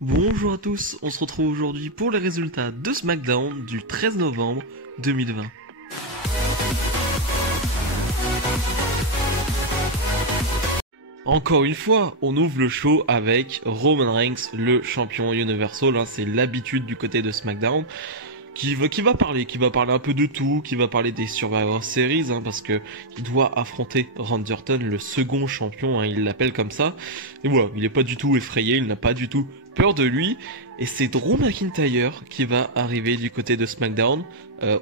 Bonjour à tous, on se retrouve aujourd'hui pour les résultats de SmackDown du 13 novembre 2020. Encore une fois, on ouvre le show avec Roman Reigns, le champion Universal, c'est l'habitude du côté de SmackDown. Qui va parler un peu de tout, qui va parler des Survivor Series, parce que il doit affronter Randy Orton, le second champion, il l'appelle comme ça. Et voilà, il est pas du tout effrayé, il n'a pas du tout peur de lui. Et c'est Drew McIntyre qui va arriver du côté de SmackDown.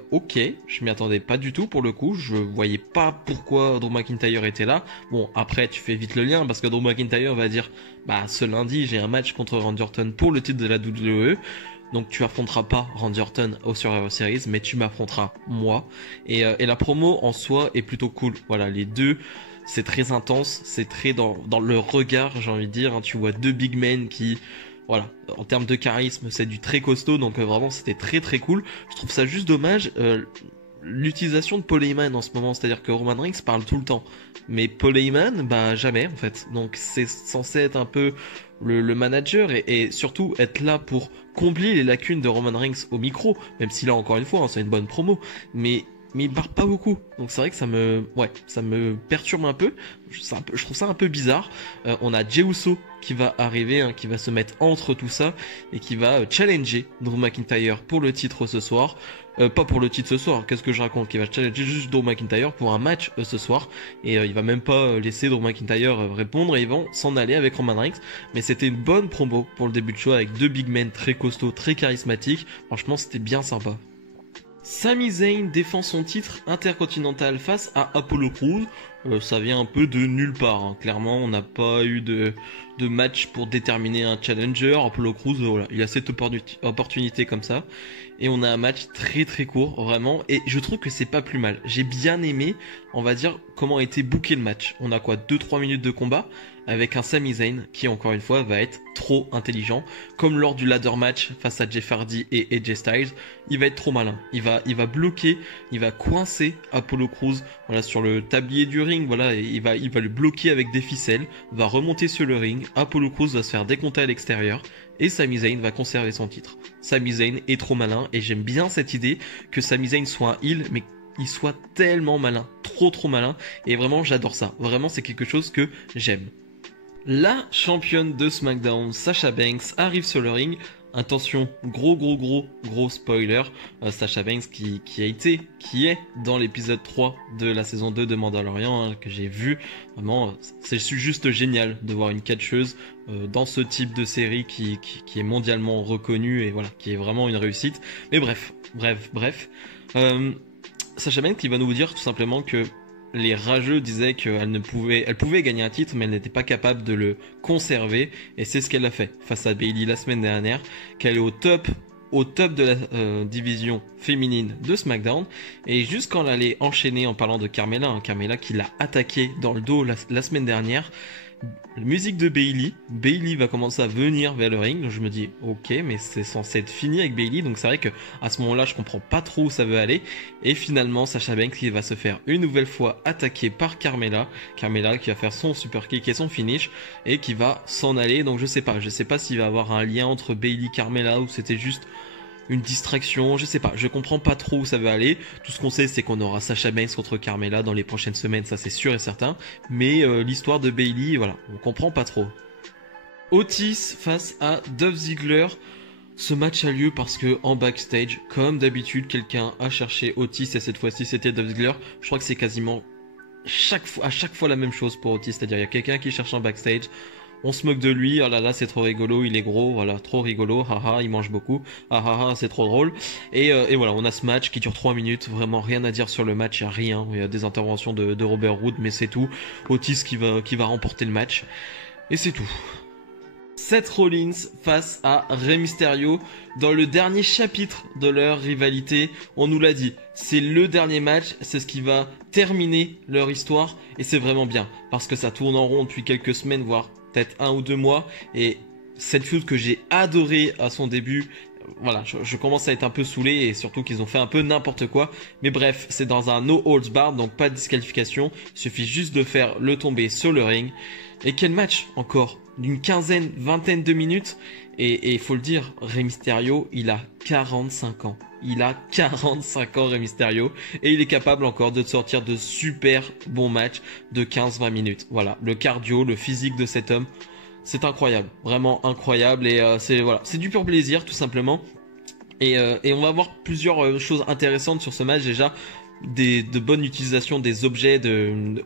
Ok, je m'y attendais pas du tout pour le coup, je voyais pas pourquoi Drew McIntyre était là. Bon, après tu fais vite le lien parce que Drew McIntyre va dire, ce lundi j'ai un match contre Randy Orton pour le titre de la WWE. Donc tu affronteras pas Randy Orton au Survivor Series, mais tu m'affronteras moi. Et la promo en soi est plutôt cool. Voilà, les deux, c'est très intense, c'est très dans le regard, j'ai envie de dire. Tu vois deux big men qui, voilà, en termes de charisme, c'est du très costaud. Donc vraiment, c'était très très cool. Je trouve ça juste dommage. L'utilisation de Paul Heyman en ce moment, c'est-à-dire que Roman Reigns parle tout le temps, mais Paul Heyman, jamais en fait. Donc c'est censé être un peu le manager et surtout être là pour combler les lacunes de Roman Reigns au micro, même si là encore une fois, c'est une bonne promo, mais il parle pas beaucoup. Donc c'est vrai que ça me perturbe un peu. Je trouve ça un peu bizarre. On a Jey Uso qui va arriver, qui va se mettre entre tout ça et qui va challenger Drew McIntyre pour le titre ce soir. Pas pour le titre ce soir, qu'est-ce que je raconte? Qui va challenger juste Drew McIntyre pour un match ce soir. Et il va même pas laisser Drew McIntyre répondre et ils vont s'en aller avec Roman Reigns. Mais c'était une bonne promo pour le début de show avec deux big men très costauds, très charismatiques. Franchement, c'était bien sympa. Sami Zayn défend son titre intercontinental face à Apollo Crews. Ça vient un peu de nulle part. Clairement, on n'a pas eu de match pour déterminer un challenger. Apollo Crews, voilà, il a cette opportunité comme ça. Et on a un match très très court, vraiment. Et je trouve que c'est pas plus mal. J'ai bien aimé, on va dire, comment a été booké le match. On a quoi, 2-3 minutes de combat avec un Sami Zayn qui, encore une fois, va être trop intelligent. Comme lors du ladder match face à Jeff Hardy et AJ Styles, il va être trop malin. Il va bloquer, il va coincer Apollo Crews, voilà, sur le tablier du ring, voilà, et il va le bloquer avec des ficelles, va remonter sur le ring, Apollo Crews va se faire décompter à l'extérieur, et Sami Zayn va conserver son titre. Sami Zayn est trop malin, et j'aime bien cette idée que Sami Zayn soit un heel, mais il soit tellement malin, trop malin, et vraiment j'adore ça. Vraiment c'est quelque chose que j'aime. La championne de SmackDown, Sasha Banks, arrive sur le ring. Attention, gros spoiler. Sasha Banks qui est dans l'épisode 3 de la saison 2 de Mandalorian, que j'ai vu. Vraiment, c'est juste génial de voir une catcheuse dans ce type de série qui est mondialement reconnue et voilà, qui est vraiment une réussite. Mais bref. Sasha Banks qui va nous dire tout simplement que les rageux disaient qu'elle pouvait gagner un titre, mais elle n'était pas capable de le conserver. Et c'est ce qu'elle a fait face à Bayley la semaine dernière, qu'elle est au top de la division féminine de SmackDown. Et juste quand elle allait enchaîner en parlant de Carmella, Carmella qui l'a attaqué dans le dos la semaine dernière, musique de Bayley va commencer à venir vers le ring. Donc je me dis ok, mais c'est censé être fini avec Bayley, donc c'est vrai que à ce moment-là je comprends pas trop où ça veut aller. Et finalement Sasha Banks qui va se faire une nouvelle fois attaquer par Carmella qui va faire son super kick et son finish et qui va s'en aller. Donc je sais pas s'il va avoir un lien entre Bayley Carmella ou c'était juste une distraction, je sais pas, je comprends pas trop où ça veut aller. Tout ce qu'on sait c'est qu'on aura Sasha Banks contre Carmella dans les prochaines semaines, ça c'est sûr et certain. Mais l'histoire de Bayley, voilà, on comprend pas trop. Otis face à Dolph Ziggler. Ce match a lieu parce que en backstage, comme d'habitude, quelqu'un a cherché Otis et cette fois-ci c'était Dolph Ziggler. Je crois que c'est quasiment à chaque fois la même chose pour Otis, c'est-à-dire il y a quelqu'un qui cherche en backstage. On se moque de lui, oh là là c'est trop rigolo, il est gros, voilà, trop rigolo, haha, il mange beaucoup, haha, c'est trop drôle. Et voilà, on a ce match qui dure 3 minutes, vraiment rien à dire sur le match, il n'y a rien, il y a des interventions de Robert Roode, mais c'est tout. Otis qui va remporter le match, et c'est tout. Seth Rollins face à Rey Mysterio dans le dernier chapitre de leur rivalité. On nous l'a dit, c'est le dernier match, c'est ce qui va terminer leur histoire et c'est vraiment bien parce que ça tourne en rond depuis quelques semaines, voire peut-être 1 ou 2 mois et cette feud que j'ai adoré à son début, voilà, je commence à être un peu saoulé et surtout qu'ils ont fait un peu n'importe quoi. Mais bref, c'est dans un no holds barred, donc pas de disqualification. Il suffit juste de faire le tomber sur le ring. Et quel match encore d'une quinzaine, vingtaine de minutes. Et il faut le dire, Rey Mysterio, il a 45 ans. Il a 45 ans, Rey Mysterio, et il est capable encore de sortir de super bons matchs de 15-20 minutes. Voilà, le cardio, le physique de cet homme, c'est incroyable, vraiment incroyable, et c'est du pur plaisir tout simplement. Et on va voir plusieurs choses intéressantes sur ce match déjà. De bonnes utilisations des objets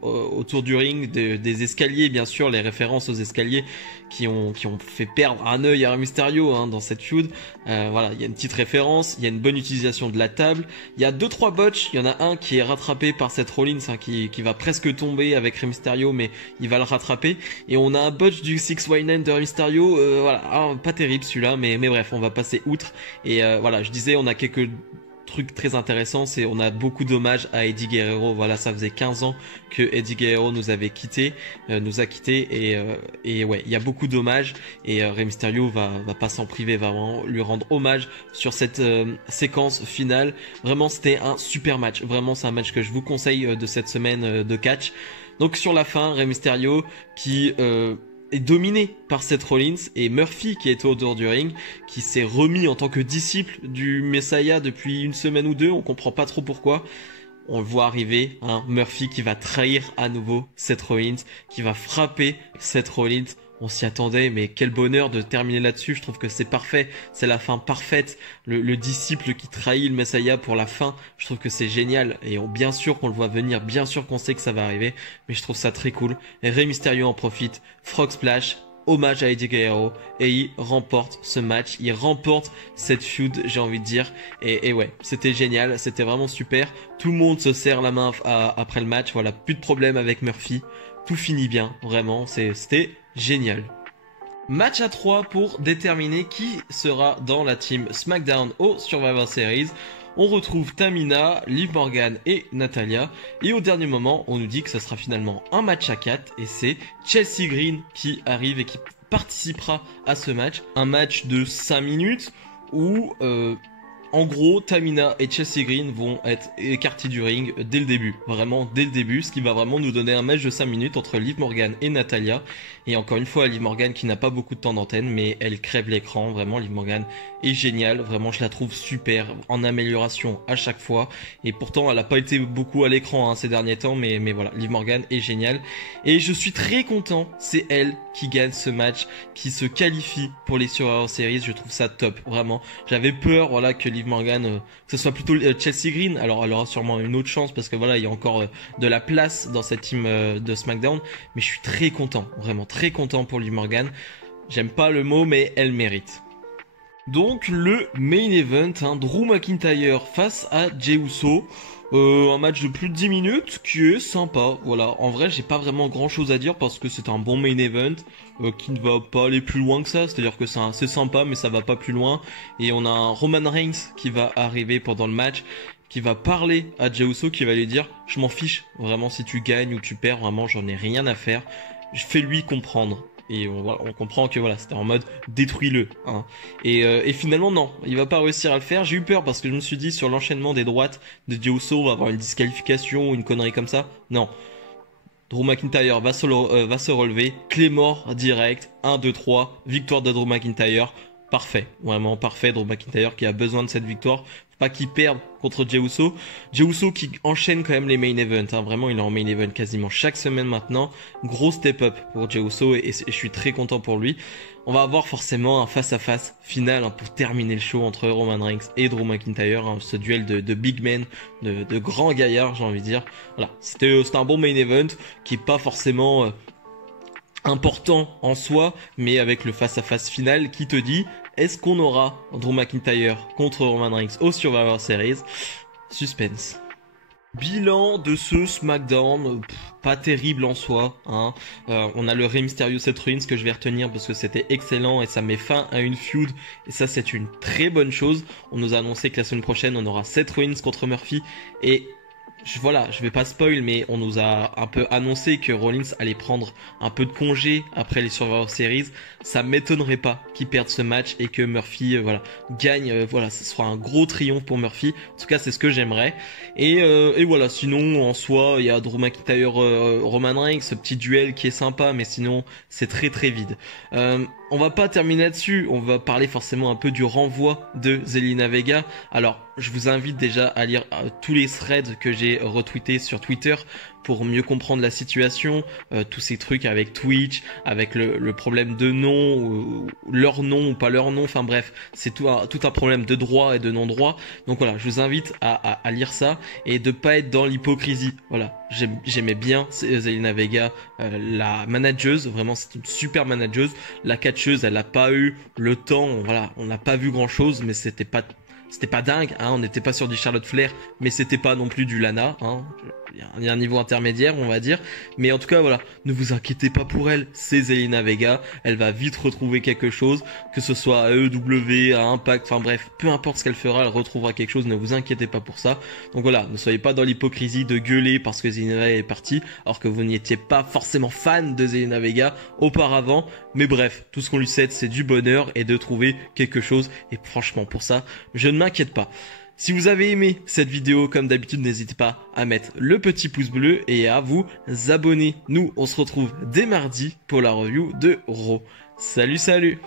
autour du ring, des escaliers, bien sûr, les références aux escaliers qui ont fait perdre un œil à Rey Mysterio hein, dans cette feud. Voilà, il y a une petite référence, il y a une bonne utilisation de la table, il y a 2-3 botches, il y en a un qui est rattrapé par Seth Rollins hein, qui va presque tomber avec Rey Mysterio, mais il va le rattraper, et on a un botch du 619 de Rey Mysterio, voilà, alors, pas terrible celui-là, mais bref, on va passer outre, et voilà, je disais, on a quelques truc très intéressant, c'est on a beaucoup d'hommages à Eddie Guerrero. Voilà, ça faisait 15 ans que Eddie Guerrero nous a quitté, et ouais, il y a beaucoup d'hommages, et Rey Mysterio va pas s'en priver, va vraiment lui rendre hommage sur cette séquence finale. Vraiment, c'était un super match. Vraiment, c'est un match que je vous conseille de cette semaine de catch. Donc sur la fin, Rey Mysterio qui est dominé par Seth Rollins, et Murphy qui était autour du ring, qui s'est remis en tant que disciple du Messiah depuis une semaine ou deux, on comprend pas trop pourquoi. On le voit arriver, hein, Murphy qui va trahir à nouveau Seth Rollins, qui va frapper Seth Rollins. On s'y attendait, mais quel bonheur de terminer là-dessus. Je trouve que c'est parfait, c'est la fin parfaite. Le disciple qui trahit le Messiah pour la fin, je trouve que c'est génial. Et bien sûr qu'on le voit venir, bien sûr qu'on sait que ça va arriver, mais je trouve ça très cool. Et Rey Mysterio en profite, Frog Splash, hommage à Eddie Guerrero, et il remporte ce match, il remporte cette feud, j'ai envie de dire. Et ouais, c'était génial, c'était vraiment super. Tout le monde se serre la main après le match, voilà, plus de problème avec Murphy. Tout finit bien, vraiment, c'était génial. Match à 3 pour déterminer qui sera dans la team SmackDown au Survivor Series. On retrouve Tamina, Liv Morgan et Natalya. Et au dernier moment, on nous dit que ce sera finalement un match à 4. Et c'est Chelsea Green qui arrive et qui participera à ce match. Un match de 5 minutes où... en gros, Tamina et Chelsea Green vont être écartés du ring dès le début. Vraiment, dès le début, ce qui va vraiment nous donner un match de 5 minutes entre Liv Morgan et Natalya. Et encore une fois, Liv Morgan qui n'a pas beaucoup de temps d'antenne, mais elle crève l'écran. Vraiment, Liv Morgan est géniale. Vraiment, je la trouve super, en amélioration à chaque fois. Et pourtant, elle n'a pas été beaucoup à l'écran hein, ces derniers temps, mais voilà, Liv Morgan est géniale. Et je suis très content, c'est elle qui gagne ce match, qui se qualifie pour les Survivor Series. Je trouve ça top, vraiment. J'avais peur, voilà, que Liv Morgan, que ce soit plutôt Chelsea Green. Alors elle aura sûrement une autre chance parce que voilà, il y a encore de la place dans cette team de SmackDown. Mais je suis très content, vraiment très content pour Liv Morgan. J'aime pas le mot, mais elle mérite. Donc le main event, hein, Drew McIntyre face à Jey Uso. Un match de plus de 10 minutes qui est sympa. Voilà, en vrai j'ai pas vraiment grand chose à dire parce que c'est un bon main event qui ne va pas aller plus loin que ça. C'est-à-dire que c'est sympa mais ça va pas plus loin. Et on a un Roman Reigns qui va arriver pendant le match, qui va parler à Jey Uso, qui va lui dire je m'en fiche vraiment si tu gagnes ou tu perds, vraiment j'en ai rien à faire. Fais-lui comprendre. Et on comprend que voilà, c'était en mode détruis-le. Hein. Et finalement non, il va pas réussir à le faire. J'ai eu peur parce que je me suis dit sur l'enchaînement des droites de Jey Uso, on va avoir une disqualification ou une connerie comme ça. Non. Drew McIntyre va se relever. Claymore direct. 1, 2, 3. Victoire de Drew McIntyre. Parfait. Vraiment parfait. Drew McIntyre qui a besoin de cette victoire. Pas qu'il perde contre Jey Uso. Jey Uso qui enchaîne quand même les main events. Hein. Vraiment, il est en main event quasiment chaque semaine maintenant. Gros step up pour Jey Uso et je suis très content pour lui. On va avoir forcément un face-à-face final hein, pour terminer le show entre Roman Reigns et Drew McIntyre. Hein, ce duel de big men, de grands gaillards, j'ai envie de dire. Voilà, c'était un bon main event qui est pas forcément important en soi, mais avec le face-à-face final qui te dit est-ce qu'on aura Drew McIntyre contre Roman Reigns au Survivor Series? Suspense. Bilan de ce SmackDown, pas terrible en soi. Hein. On a le Rey Mysterio Seth Rollins que je vais retenir parce que c'était excellent et ça met fin à une feud. Et ça c'est une très bonne chose. On nous a annoncé que la semaine prochaine on aura Seth Rollins contre Murphy et voilà, je vais pas spoil, mais on nous a un peu annoncé que Rollins allait prendre un peu de congé après les Survivor Series. Ça m'étonnerait pas qu'il perde ce match et que Murphy, voilà, gagne. Voilà, ce sera un gros triomphe pour Murphy. En tout cas, c'est ce que j'aimerais. Et voilà, sinon, en soi, il y a Drew McIntyre, Roman Reigns, ce petit duel qui est sympa, mais sinon, c'est très très vide. On va pas terminer là-dessus, on va parler forcément un peu du renvoi de Zelina Vega. Alors, je vous invite déjà à lire tous les threads que j'ai retweetés sur Twitter pour mieux comprendre la situation, tous ces trucs avec Twitch, avec le problème de nom, ou leur nom ou pas leur nom, enfin bref, c'est tout un problème de droit et de non-droit. Donc voilà, je vous invite à lire ça et de pas être dans l'hypocrisie. Voilà, j'aimais bien Zelina Vega, la manageuse, vraiment c'est une super manageuse. La catcheuse, elle a pas eu le temps, voilà, on n'a pas vu grand chose, mais c'était pas dingue, hein, on n'était pas sur du Charlotte Flair, mais c'était pas non plus du Lana, hein. Il y a un niveau intermédiaire, on va dire. Mais en tout cas, voilà, ne vous inquiétez pas pour elle, c'est Zelina Vega, elle va vite retrouver quelque chose, que ce soit à EW, à Impact, enfin bref, peu importe ce qu'elle fera, elle retrouvera quelque chose, ne vous inquiétez pas pour ça. Donc voilà, ne soyez pas dans l'hypocrisie de gueuler parce que Zelina Vega est partie, alors que vous n'étiez pas forcément fan de Zelina Vega auparavant. Mais bref, tout ce qu'on lui souhaite, c'est du bonheur et de trouver quelque chose. Et franchement, pour ça, je ne m'inquiète pas. Si vous avez aimé cette vidéo, comme d'habitude, n'hésitez pas à mettre le petit pouce bleu et à vous abonner. Nous, on se retrouve dès mardi pour la review de Raw. Salut, salut!